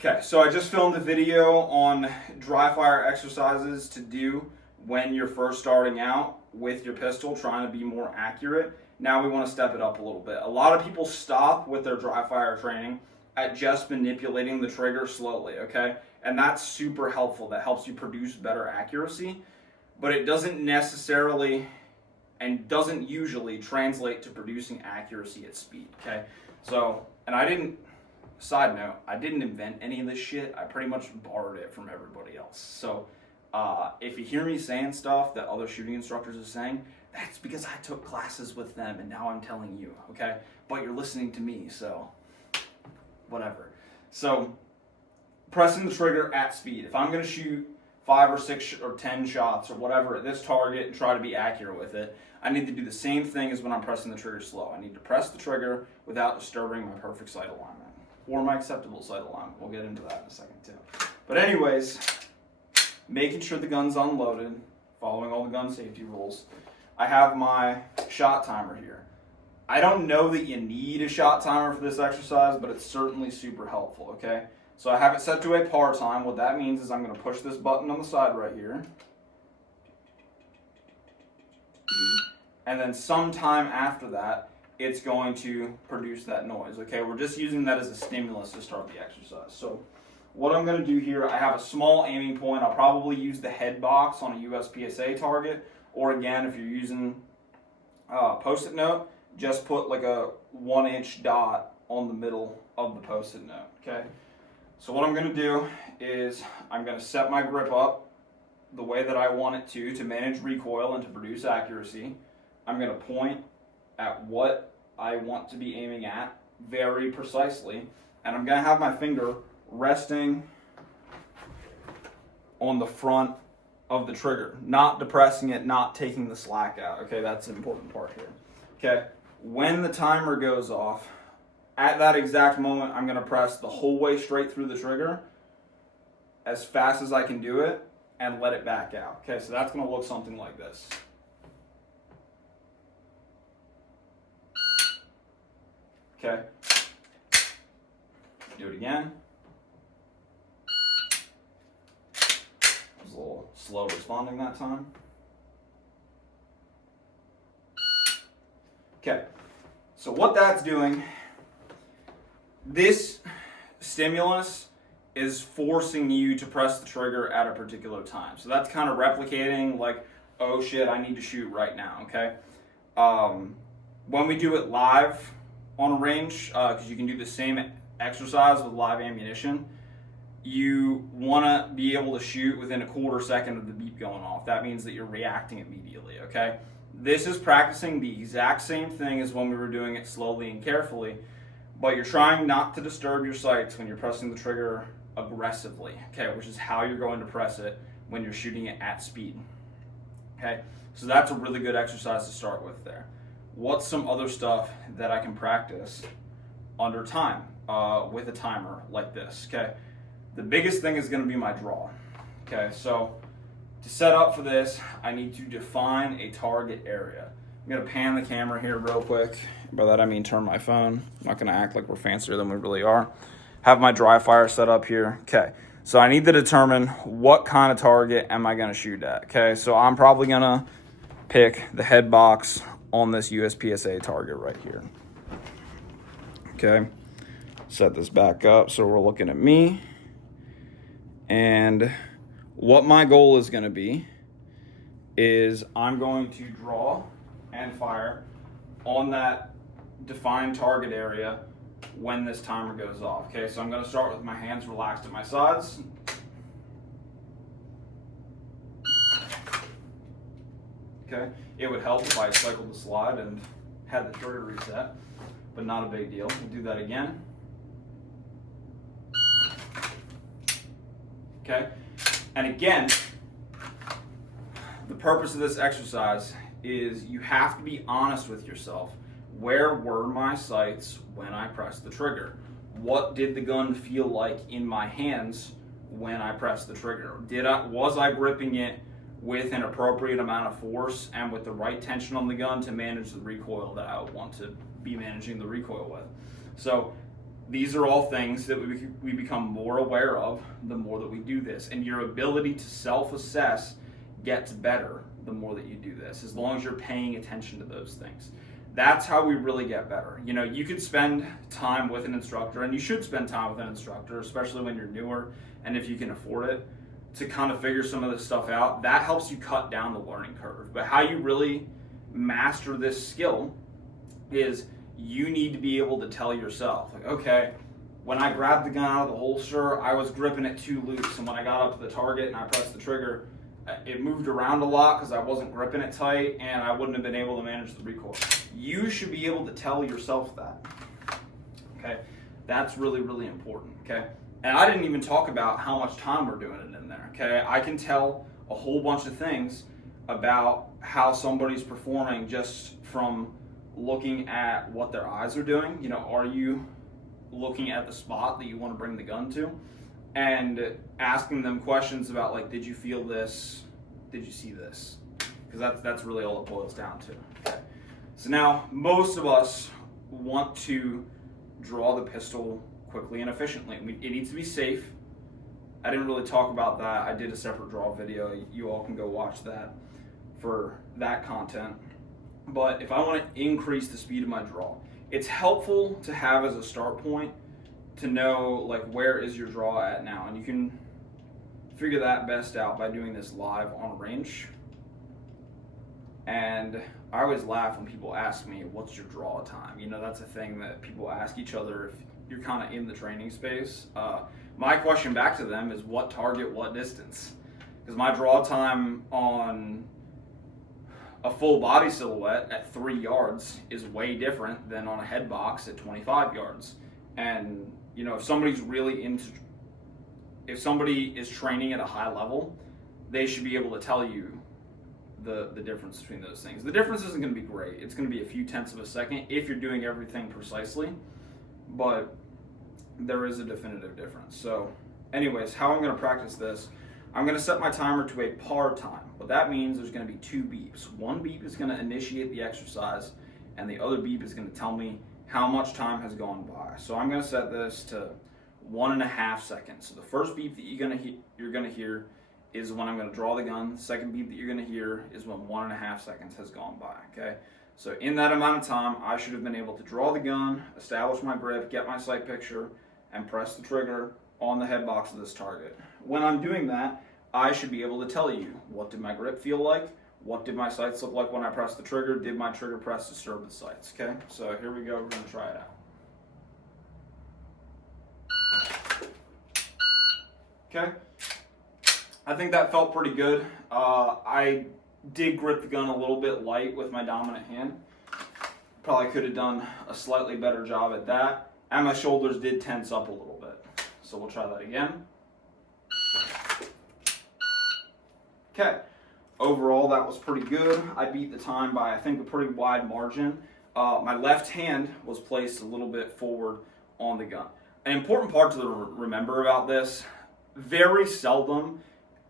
Okay, so I just filmed a video on dry fire exercises to do when you're first starting out with your pistol, trying to be more accurate. Now we want to step it up a little bit. A lot of people stop with their dry fire training at just manipulating the trigger slowly, okay? And that's super helpful. That helps you produce better accuracy, but it doesn't necessarily and doesn't usually translate to producing accuracy at speed, okay? So, and side note, I didn't invent any of this shit. I pretty much borrowed it from everybody else. So if you hear me saying stuff that other shooting instructors are saying, that's because I took classes with them and now I'm telling you, okay? But you're listening to me, so whatever. So pressing the trigger at speed. If I'm going to shoot 5 or 6 or 10 shots or whatever at this target and try to be accurate with it, I need to do the same thing as when I'm pressing the trigger slow. I need to press the trigger without disturbing my perfect sight alignment. Or my acceptable sight alignment. We'll get into that in a second too. But anyways, making sure the gun's unloaded, following all the gun safety rules. I have my shot timer here. I don't know that you need a shot timer for this exercise, but it's certainly super helpful, okay? So I have it set to a par time. What that means is I'm going to push this button on the side right here. And then sometime after that, it's going to produce that noise, okay? We're just using that as a stimulus to start the exercise. So what I'm gonna do here, I have a small aiming point. I'll probably use the head box on a USPSA target, or again, if you're using Post-it note, just put like a 1-inch dot on the middle of the Post-it note, okay? So what I'm gonna do is I'm gonna set my grip up the way that I want it to manage recoil and to produce accuracy. I'm gonna point at what I want to be aiming at very precisely, and I'm going to have my finger resting on the front of the trigger, not depressing it, not taking the slack out, okay? That's an important part here, okay? When the timer goes off, at that exact moment, I'm going to press the whole way straight through the trigger as fast as I can do it and let it back out, okay? So that's going to look something like this. Okay, do it again. It was a little slow responding that time. Okay, so what that's doing, this stimulus is forcing you to press the trigger at a particular time. So that's kind of replicating like, oh shit, I need to shoot right now, okay? When we do it live, on a range, because you can do the same exercise with live ammunition, you want to be able to shoot within a quarter second of the beep going off. That means that you're reacting immediately, okay? This is practicing the exact same thing as when we were doing it slowly and carefully, but you're trying not to disturb your sights when you're pressing the trigger aggressively, okay? Which is how you're going to press it when you're shooting it at speed, okay? So that's a really good exercise to start with there. What's some other stuff that I can practice under time with a timer like this, okay? The biggest thing is going to be my draw, okay? So to set up for this, I need to define a target area. I'm going to pan the camera here real quick. By that I mean turn my phone. I'm not going to act like we're fancier than we really are. Have my dry fire set up here, okay? So I need to determine what kind of target am I going to shoot at, okay? So I'm probably going to pick the head box on this USPSA target right here. Okay, set this back up so we're looking at me. And what my goal is going to be is I'm going to draw and fire on that defined target area when this timer goes off. Okay, so I'm going to start with my hands relaxed at my sides. Okay, it would help if I cycled the slide and had the trigger reset, but not a big deal. We'll do that again. Okay, and again, the purpose of this exercise is you have to be honest with yourself. Where were my sights when I pressed the trigger? What did the gun feel like in my hands when I pressed the trigger? Was I gripping it with an appropriate amount of force and with the right tension on the gun to manage the recoil that I would want to be managing the recoil with? So These are all things that we become more aware of the more that we do this. And your ability to self-assess gets better the more that you do this, as long as you're paying attention to those things. That's how we really get better. You know, you could spend time with an instructor, and you should spend time with an instructor, especially when you're newer and if you can afford it, to kind of figure some of this stuff out. That helps you cut down the learning curve. But how you really master this skill is you need to be able to tell yourself, like, okay, when I grabbed the gun out of the holster, I was gripping it too loose, and when I got up to the target and I pressed the trigger, it moved around a lot because I wasn't gripping it tight, and I wouldn't have been able to manage the recoil. You should be able to tell yourself that. Okay, that's really, really important. Okay, and I didn't even talk about how much time we're doing it in there. Okay, I can tell a whole bunch of things about how somebody's performing just from looking at what their eyes are doing. You know, are you looking at the spot that you want to bring the gun to? And asking them questions about, like, did you feel this? Did you see this? Because that's really all it boils down to. Okay. So now, most of us want to draw the pistol quickly and efficiently. It needs to be safe. I didn't really talk about that. I did a separate draw video. You all can go watch that for that content. But if I want to increase the speed of my draw, it's helpful to have as a start point to know, like, where is your draw at now, and you can figure that best out by doing this live on range. And I always laugh when people ask me, what's your draw time? You know, that's a thing that people ask each other if you're kind of in the training space. My question back to them is, what target, what distance? Because my draw time on a full body silhouette at 3 yards is way different than on a head box at 25 yards. And, you know, if somebody is training at a high level, they should be able to tell you the difference between those things. The difference isn't going to be great. It's going to be a few tenths of a second if you're doing everything precisely, but there is a definitive difference. So anyways, how I'm going to practice this, I'm going to set my timer to a par time. What that means, there's going to be 2 beeps. One beep is going to initiate the exercise, and the other beep is going to tell me how much time has gone by. So I'm going to set this to 1.5 seconds. So the first beep that you're going to hear is when I'm going to draw the gun. The second beep that you're going to hear is when 1.5 seconds has gone by. Okay. So in that amount of time, I should have been able to draw the gun, establish my grip, get my sight picture, and press the trigger on the head box of this target. When I'm doing that, I should be able to tell you, what did my grip feel like? What did my sights look like when I pressed the trigger? Did my trigger press disturb the sights? Okay, so here we go. We're going to try it out. Okay, I think that felt pretty good. I did grip the gun a little bit light with my dominant hand. Probably could have done a slightly better job at that. And my shoulders did tense up a little bit. So we'll try that again. Okay, overall that was pretty good. I beat the time by, I think, a pretty wide margin. My left hand was placed a little bit forward on the gun. An important part to remember about this, very seldom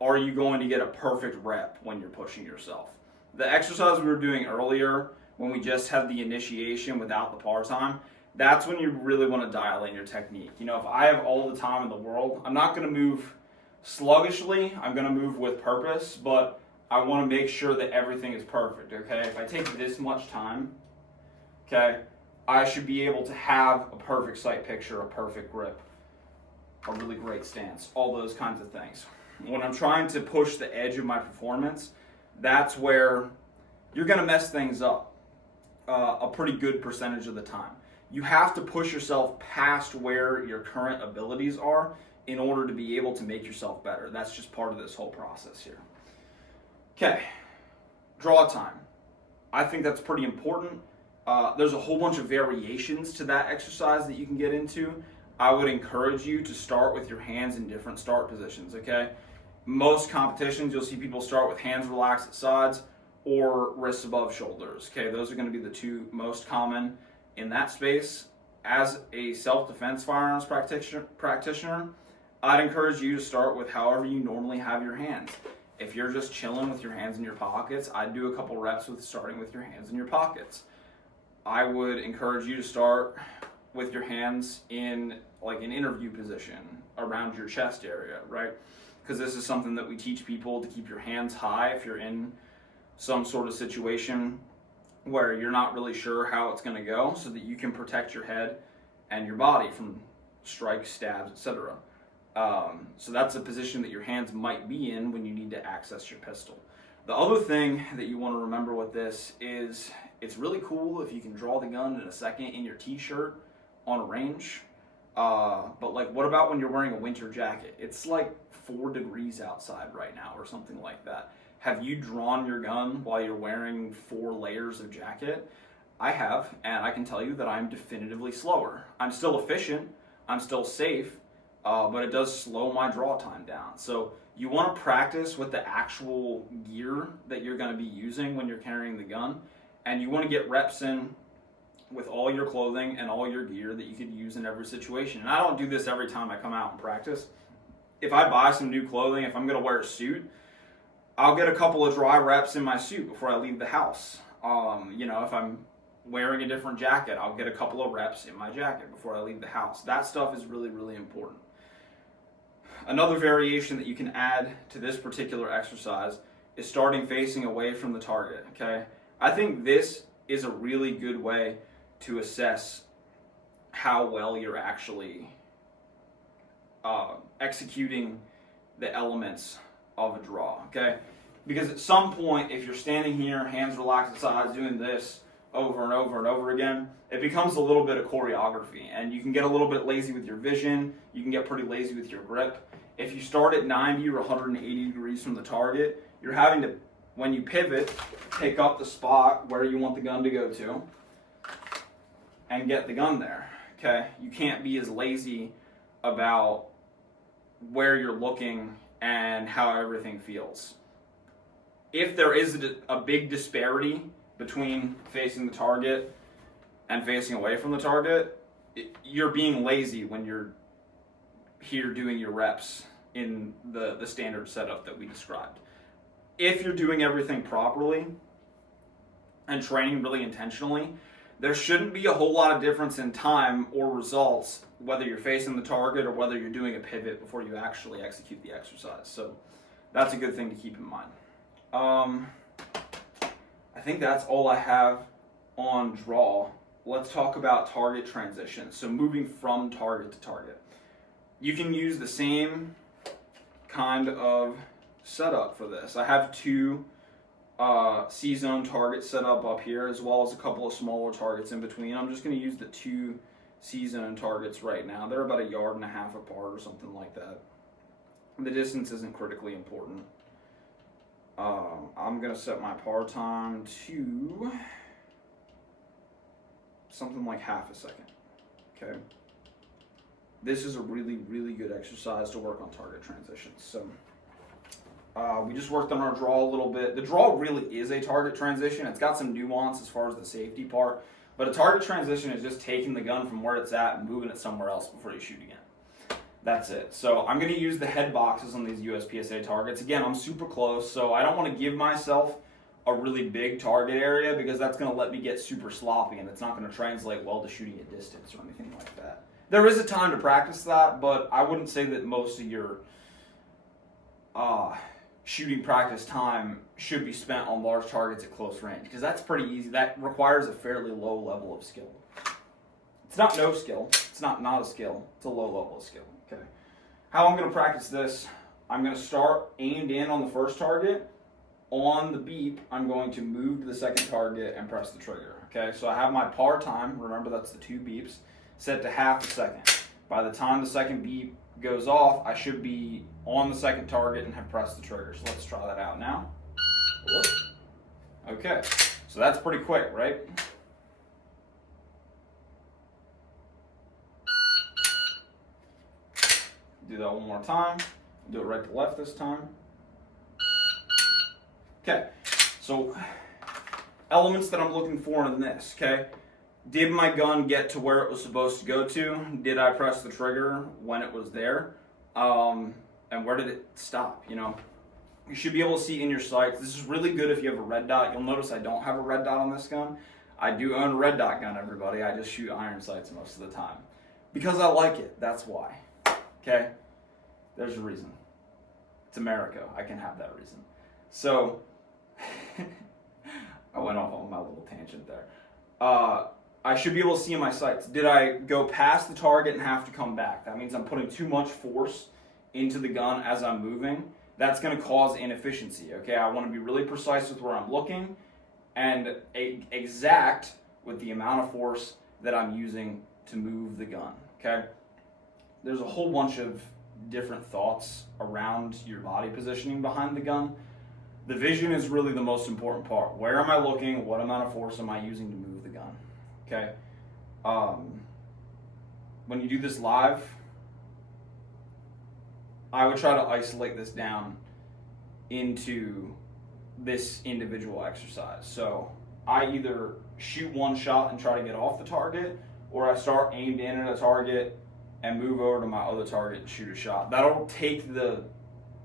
are you going to get a perfect rep when you're pushing yourself. The exercise we were doing earlier, when we just had the initiation without the par time, that's when you really want to dial in your technique. You know, if I have all the time in the world, I'm not going to move sluggishly, I'm going to move with purpose, but I want to make sure that everything is perfect, okay? If I take this much time, okay, I should be able to have a perfect sight picture, a perfect grip, a really great stance, all those kinds of things. When I'm trying to push the edge of my performance, that's where you're going to mess things up a pretty good percentage of the time. You have to push yourself past where your current abilities are in order to be able to make yourself better. That's just part of this whole process here. Okay, draw time. I think that's pretty important. There's a whole bunch of variations to that exercise that you can get into. I would encourage you to start with your hands in different start positions, okay? Most competitions, you'll see people start with hands relaxed at sides or wrists above shoulders, okay? Those are gonna be the 2 most common in that space. As a self-defense firearms practitioner, I'd encourage you to start with however you normally have your hands. If you're just chilling with your hands in your pockets, I'd do a couple reps with starting with your hands in your pockets. I would encourage you to start with your hands in like an interview position around your chest area, right? Because this is something that we teach people, to keep your hands high if you're in some sort of situation where you're not really sure how it's going to go, so that you can protect your head and your body from strikes, stabs, etc. So that's a position that your hands might be in when you need to access your pistol. The other thing that you want to remember with this is it's really cool if you can draw the gun in a second in your t-shirt on a range. But like, what about when you're wearing a winter jacket? It's like 4 degrees outside right now or something like that. Have you drawn your gun while you're wearing 4 layers of jacket? I have, and I can tell you that I'm definitively slower. I'm still efficient, I'm still safe, but it does slow my draw time down. So you want to practice with the actual gear that you're going to be using when you're carrying the gun, and you want to get reps in with all your clothing and all your gear that you could use in every situation. And I don't do this every time I come out and practice. If I buy some new clothing, if I'm going to wear a suit, I'll get a couple of dry reps in my suit before I leave the house. If I'm wearing a different jacket, I'll get a couple of reps in my jacket before I leave the house. That stuff is really, really important. Another variation that you can add to this particular exercise is starting facing away from the target, okay? I think this is a really good way to assess how well you're actually executing the elements of a draw, okay? Because at some point, if you're standing here, hands relaxed at sides, doing this over and over and over again, it becomes a little bit of choreography, and you can get a little bit lazy with your vision, you can get pretty lazy with your grip. If you start at 90 or 180 degrees from the target, you're having to, when you pivot, pick up the spot where you want the gun to go to and get the gun there, okay? You can't be as lazy about where you're looking and how everything feels. If there is a big disparity between facing the target and facing away from the target, you're being lazy when you're here doing your reps in the standard setup that we described. If you're doing everything properly and training really intentionally, there shouldn't be a whole lot of difference in time or results whether you're facing the target or whether you're doing a pivot before you actually execute the exercise. So that's a good thing to keep in mind. I think that's all I have on draw. Let's talk about target transitions. So moving from target to target. You can use the same kind of setup for this. I have 2 C-zone targets set up here, as well as a couple of smaller targets in between. I'm just going to use the 2 C-zone targets right now. They're about 1.5 yards apart or something like that. The distance isn't critically important. I'm going to set my par time to something like half a second. Okay. This is a really, really good exercise to work on target transitions. So we just worked on our draw a little bit. The draw really is a target transition. It's got some nuance as far as the safety part, but a target transition is just taking the gun from where it's at and moving it somewhere else before you shoot again. That's it. So I'm going to use the head boxes on these USPSA targets. Again, I'm super close, so I don't want to give myself a really big target area because that's going to let me get super sloppy and it's not going to translate well to shooting at distance or anything like that. There is a time to practice that, but I wouldn't say that most of your shooting practice time should be spent on large targets at close range because that's pretty easy. That requires a fairly low level of skill. It's not no skill. It's not a skill. It's a low level of skill. Okay. How I'm going to practice this, I'm going to start aimed in on the first target. On the beep, I'm going to move to the second target and press the trigger. Okay, so I have my par time. Remember, that's the 2 beeps. Set to half a second. By the time the second beep goes off, I should be on the second target and have pressed the trigger. So let's try that out now. Whoop. Okay, so that's pretty quick, right? Do that one more time. Do it right to left this time. Okay, so elements that I'm looking for in this, okay? Did my gun get to where it was supposed to go to? Did I press the trigger when it was there? And where did it stop, you know? You should be able to see in your sights. This is really good if you have a red dot. You'll notice I don't have a red dot on this gun. I do own a red dot gun, everybody. I just shoot iron sights most of the time. Because I like it, that's why. Okay? There's a reason. It's America. I can have that reason. So, I went off on my little tangent there. I should be able to see in my sights. Did I go past the target and have to come back? That means I'm putting too much force into the gun as I'm moving. That's going to cause inefficiency, okay? I want to be really precise with where I'm looking and exact with the amount of force that I'm using to move the gun, okay? There's a whole bunch of different thoughts around your body positioning behind the gun. The vision is really the most important part. Where am I looking? What amount of force am I using to move the gun? Okay. When you do this live, I would try to isolate this down into this individual exercise. So I either shoot one shot and try to get off the target, or I start aimed in at a target and move over to my other target and shoot a shot. That'll take the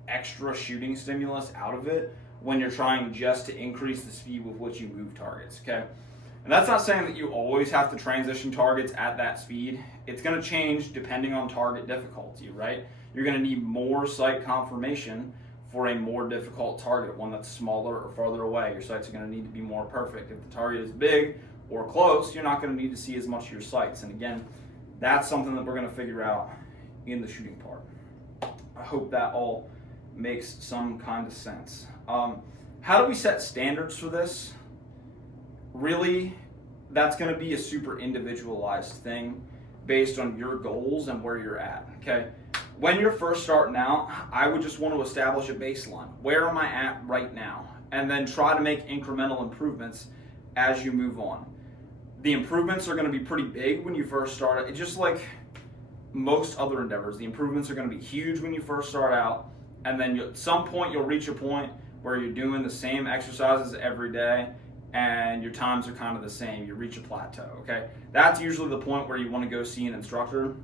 extra shooting stimulus out of it when you're trying just to increase the speed with which you move targets, okay? And that's not saying that you always have to transition targets at that speed. It's going to change depending on target difficulty, right? You're going to need more sight confirmation for a more difficult target, one that's smaller or farther away. Your sights are going to need to be more perfect. If the target is big or close, you're not going to need to see as much of your sights. And again, that's something that we're going to figure out in the shooting part. I hope that all makes some kind of sense. How do we set standards for this? Really, that's going to be a super individualized thing based on your goals and where you're at, okay? When you're first starting out, I would just want to establish a baseline. Where am I at right now? And then try to make incremental improvements as you move on. The improvements are going to be pretty big when you first start. It's just like most other endeavors. The improvements are going to be huge when you first start out, and then at some point you'll reach a point where you're doing the same exercises every day and your times are kind of the same. You reach a plateau, okay? That's usually the point where you want to go see an instructor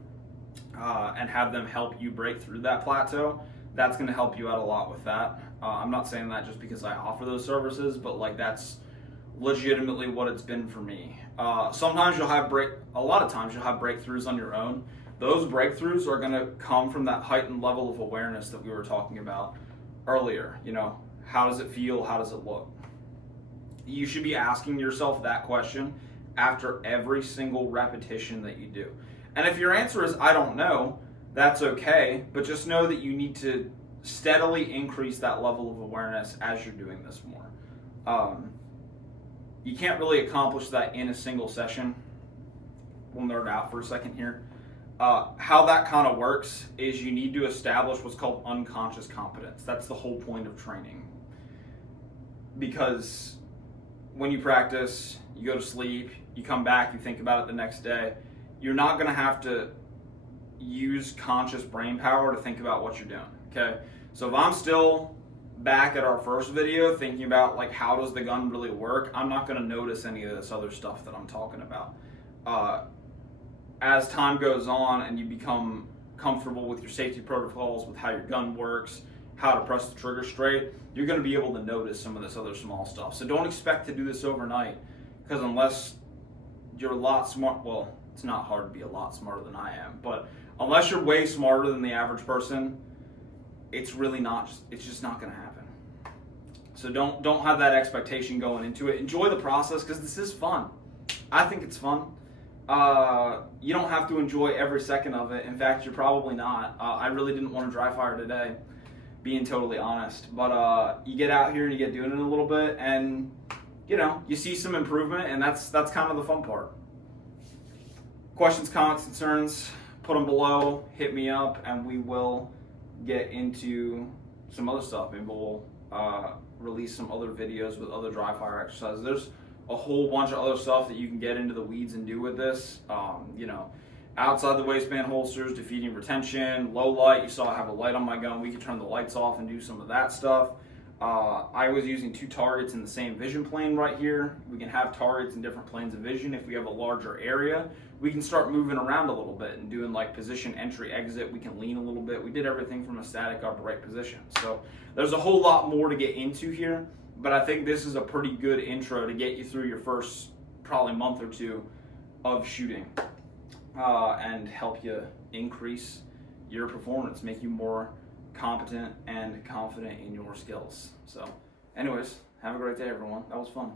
and have them help you break through that plateau. That's going to help you out a lot with that. I'm not saying that just because I offer those services, but like that's legitimately what it's been for me. Sometimes a lot of times you'll have breakthroughs on your own. Those breakthroughs are going to come from that heightened level of awareness that we were talking about earlier. You know, how does it feel? How does it look? You should be asking yourself that question after every single repetition that you do. And if your answer is, I don't know, that's okay, but just know that you need to steadily increase that level of awareness as you're doing this more. You can't really accomplish that in a single session. We'll nerd out for a second here. How that kind of works is you need to establish what's called unconscious competence. That's the whole point of training. Because when you practice, you go to sleep, you come back, you think about it the next day, you're not going to have to use conscious brain power to think about what you're doing, okay? So if I'm still back at our first video thinking about like how does the gun really work, I'm not going to notice any of this other stuff that I'm talking about. As time goes on and you become comfortable with your safety protocols, with how your gun works, how to press the trigger straight, you're going to be able to notice some of this other small stuff. So don't expect to do this overnight, because unless you're a lot smart, well, it's not hard to be a lot smarter than I am, but unless you're way smarter than the average person, it's really not, it's just not going to happen. So don't have that expectation going into it. Enjoy the process, because this is fun. I think it's fun. You don't have to enjoy every second of it. In fact, you're probably not. I really didn't want to dry fire today, being totally honest. But you get out here and you get doing it a little bit, and you know, you see some improvement, and that's kind of the fun part. Questions, comments, concerns, put them below, hit me up, and we will get into some other stuff. Maybe we'll release some other videos with other dry fire exercises. There's a whole bunch of other stuff that you can get into the weeds and do with this. You know, outside the waistband holsters, defeating retention, low light. You saw I have a light on my gun. We could turn the lights off and do some of that stuff. I was using 2 targets in the same vision plane right here. We can have targets in different planes of vision. If we have a larger area, we can start moving around a little bit and doing like position, entry, exit. We can lean a little bit. We did everything from a static upright position. So there's a whole lot more to get into here, but I think this is a pretty good intro to get you through your first probably month or two of shooting and help you increase your performance, make you more competent and confident in your skills. So anyways, have a great day, everyone. That was fun.